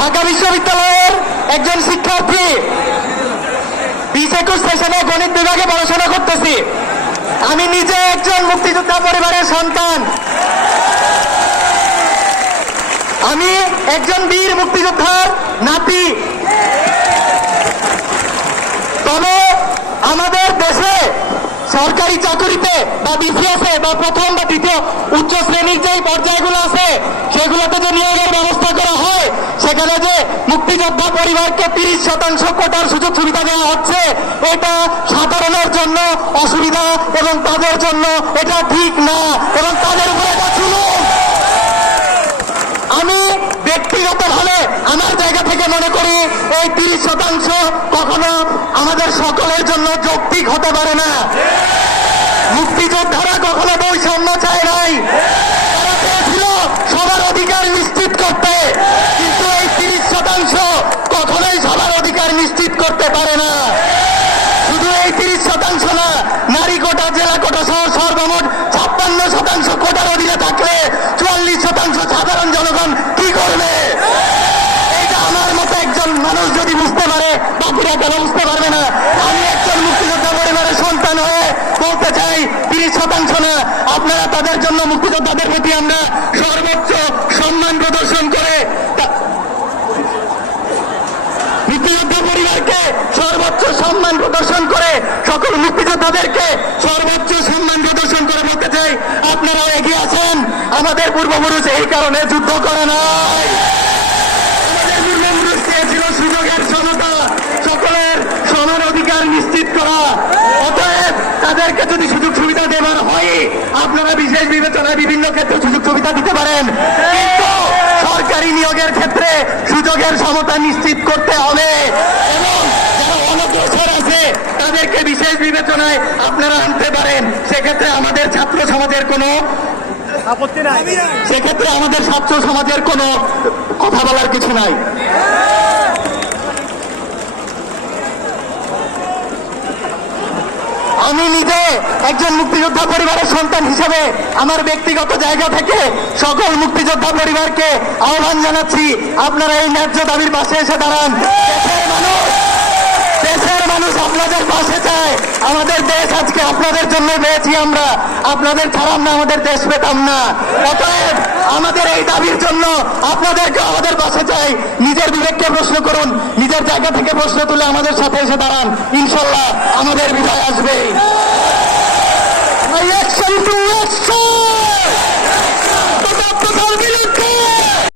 ঢাকা বিশ্ববিদ্যালয়ের একজন শিক্ষার্থী বিশ একুশ সেশনে গণিত বিভাগে পড়াশোনা করতেছি। আমি নিজে একজন মুক্তিযোদ্ধা পরিবারের সন্তান। আমি একজন বীর মুক্তিযোদ্ধার নাতি। তবে আমাদের দেশে সরকারি চাকরিতে বা বিসিএসে বা প্রথম বা দ্বিতীয় উচ্চ শ্রেণির যে পর্যায়গুলো আছে, সেগুলোতে যে নিয়োগের সেখানে যে মুক্তিযোদ্ধা পরিবারকে তিরিশ শতাংশ কোটার সুযোগ সুবিধা দেওয়া হচ্ছে এটা সাধারণের জন্য অসুবিধা এবং তাদের জন্য এটা ঠিক না এবং তাদের উপরে এটা জুলুম। আমি ব্যক্তিগতভাবে আমার জায়গা থেকে মনে করি এই তিরিশ শতাংশ কখনো আমাদের সকলের জন্য যৌক্তিক হতে পারে না মুক্তিযোদ্ধারা কখনো বৈষম্য চায় নাই তারা চেয়েছিল সবার অধিকার নিশ্চিত করতে কিন্তু এই তিরিশ শতাংশ কখনোই সবার অধিকার নিশ্চিত করতে পারে না শুধু এই তিরিশ শতাংশ না নারী কোটা জেলা কোটা সহ সর্বমোট ছাপ্পান্ন শতাংশ কোটার অধীনে থাকলে চুয়াল্লিশ শতাংশ সাধারণ জনগণ কি করবে? এটা আমার মতো একজন মানুষ যদি বুঝতে পারে, বাকিরা কেন বুঝতে পারবে না? আমি একজন মুক্তিযোদ্ধা পরিবারের সন্তান হয়ে বলতে চাই, তিরিশ শতাংশ না, আপনারা তাদের জন্য মুক্তিযোদ্ধাদের প্রতি আমরা সর্বোচ্চ সম্মান প্রদর্শন করে মুক্তিযোদ্ধা পরিবারকে সর্বোচ্চ সম্মান প্রদর্শন করে, সকল মুক্তিযোদ্ধাদেরকে সর্বোচ্চ সম্মান প্রদর্শন করে বলতে চাই আপনারা এগিয়ে আছেন আমাদের পূর্বপুরুষ এই কারণে যুদ্ধ করে নাই। অধিকার নিশ্চিত করা। হয়, আপনারা বিশেষ ক্ষেত্রে সুযোগ সুবিধা দিতে পারেন। সরকারি নিয়োগের ক্ষেত্রে সুযোগের সমতা নিশ্চিত করতে হবে। এবং আছে, তাদেরকে বিশেষ বিবেচনায় আপনারা আনতে পারেন। সেক্ষেত্রে আমাদের ছাত্র সমাজের কোনো আপত্তি নাই। সেক্ষেত্রে আমাদের ছাত্র সমাজের কোনো কথা বলার কিছু নাই। আমি নিজে একজন মুক্তিযোদ্ধা পরিবারের সন্তান হিসেবে আমার ব্যক্তিগত জায়গা থেকে সকল মুক্তিযোদ্ধা পরিবারকে আহ্বান জানাচ্ছি, আপনারা এই ন্যায্য দাবির পাশে এসে দাঁড়ান। দেশের মানুষ দেশের মানুষ আপনাদের পাশে চায়। আমাদের দেশ আজকে আপনাদের জন্য পেয়েছি আমরা। আপনাদের ছাড়া না আমাদের দেশ পেতাম না। অতএব আমাদের এই দাবির জন্য আপনাদেরকে আমাদের পাশে চাই। নিজের বিবেককে প্রশ্ন করুন, নিজের জায়গা থেকে প্রশ্ন তুলে আমাদের সাথে এসে দাঁড়ান। ইনশাল্লাহ আমাদের বিজয় আসবে!